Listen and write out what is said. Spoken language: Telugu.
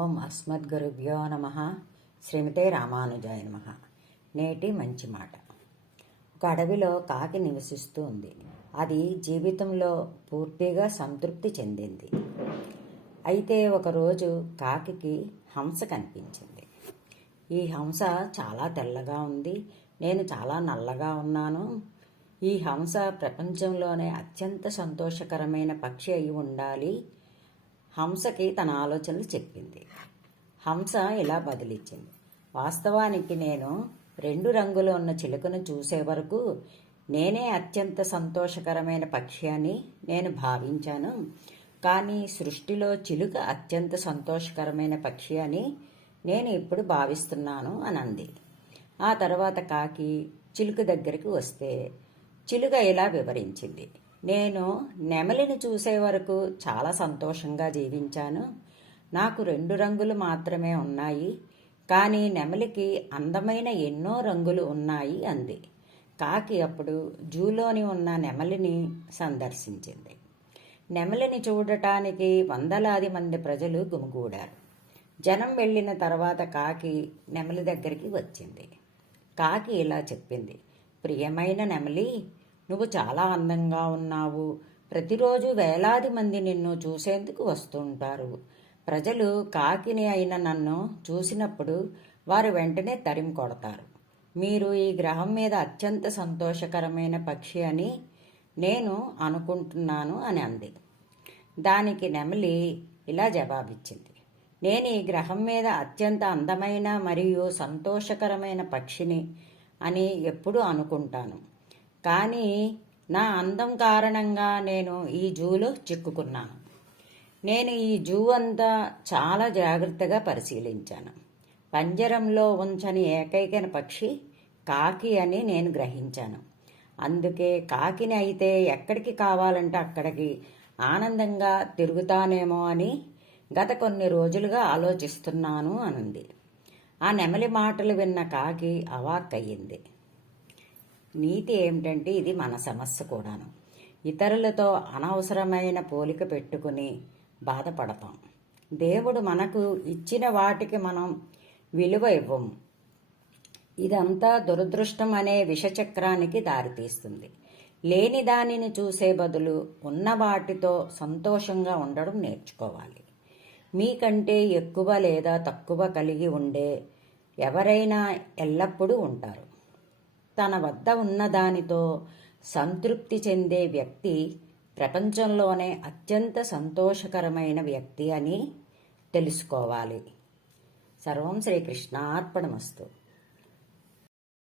ఓం అస్మద్గురుభ్యో నమ. శ్రీమతే రామానుజాయ నమ. నేటి మంచి మాట. ఒక అడవిలో కాకి నివసిస్తూ ఉంది. అది జీవితంలో పూర్తిగా సంతృప్తి చెందింది. అయితే ఒకరోజు కాకికి హంస కనిపించింది. ఈ హంస చాలా తెల్లగా ఉంది, నేను చాలా నల్లగా ఉన్నాను. ఈ హంస ప్రపంచంలోనే అత్యంత సంతోషకరమైన పక్షి అయి ఉండాలి. హంసకి తన ఆలోచనలు చెప్పింది. హంస ఇలా బదిలిచ్చింది, వాస్తవానికి నేను 2 రంగులు ఉన్న చిలుకను చూసే వరకు నేనే అత్యంత సంతోషకరమైన పక్షి అని నేను భావించాను. కానీ సృష్టిలో చిలుక అత్యంత సంతోషకరమైన పక్షి అని నేను ఇప్పుడు భావిస్తున్నాను అని అంది. ఆ తర్వాత కాకి చిలుక దగ్గరికి వస్తే చిలుక ఇలా వివరించింది, నేను నెమలిని చూసే వరకు చాలా సంతోషంగా జీవించాను. నాకు 2 రంగులు మాత్రమే ఉన్నాయి, కానీ నెమలికి అందమైన ఎన్నో రంగులు ఉన్నాయి అంది. కాకి అప్పుడు జూలోని ఉన్న నెమలిని సందర్శించింది. నెమలిని చూడటానికి వందలాది మంది ప్రజలు గుమిగూడారు. జనం వెళ్ళిన తర్వాత కాకి నెమలి దగ్గరికి వచ్చింది. కాకి ఇలా చెప్పింది, ప్రియమైన నెమలి, నువ్వు చాలా అందంగా ఉన్నావు. ప్రతిరోజు వేలాది మంది నిన్ను చూసేందుకు వస్తుంటారు. ప్రజలు కాకిని అయిన నన్ను చూసినప్పుడు వారు వెంటనే తరిమి కొడతారు. మీరు ఈ గ్రహం మీద అత్యంత సంతోషకరమైన పక్షి అని నేను అనుకుంటున్నాను అని అంది. దానికి నెమలి ఇలా జవాబిచ్చింది, నేను ఈ గ్రహం మీద అత్యంత అందమైన మరియు సంతోషకరమైన పక్షిని అని ఎప్పుడూ అనుకుంటాను. కానీ నా అందం కారణంగా నేను ఈ జూలో చిక్కుకున్నాను. నేను ఈ జూ అంతా చాలా జాగ్రత్తగా పరిశీలించాను. పంజరంలో ఉంచని ఏకైక పక్షి కాకి అని నేను గ్రహించాను. అందుకే కాకిని అయితే ఎక్కడికి కావాలంటే అక్కడికి ఆనందంగా తిరుగుతానేమో అని గత కొన్ని రోజులుగా ఆలోచిస్తున్నాను అనంది. ఆ నెమలి మాటలు విన్న కాకి అవాక్కయ్యింది. నీతి ఏమిటంటే ఇది మన సమస్య కూడాను. ఇతరులతో అనవసరమైన పోలిక పెట్టుకుని బాధపడతాం. దేవుడు మనకు ఇచ్చిన వాటికి మనం విలువ ఇవ్వం. ఇదంతా దురదృష్టం అనే విషచక్రానికి దారితీస్తుంది. లేని దానిని చూసే బదులు ఉన్న వాటితో సంతోషంగా ఉండడం నేర్చుకోవాలి. మీకంటే ఎక్కువ లేదా తక్కువ కలిగి ఉండే ఎవరైనా ఎల్లప్పుడూ ఉంటారు. తన వద్ద ఉన్నదానితో సంతృప్తి చెందే వ్యక్తి ప్రపంచంలోనే అత్యంత సంతోషకరమైన వ్యక్తి అని తెలుసుకోవాలి. సర్వం శ్రీకృష్ణార్పణమస్తు.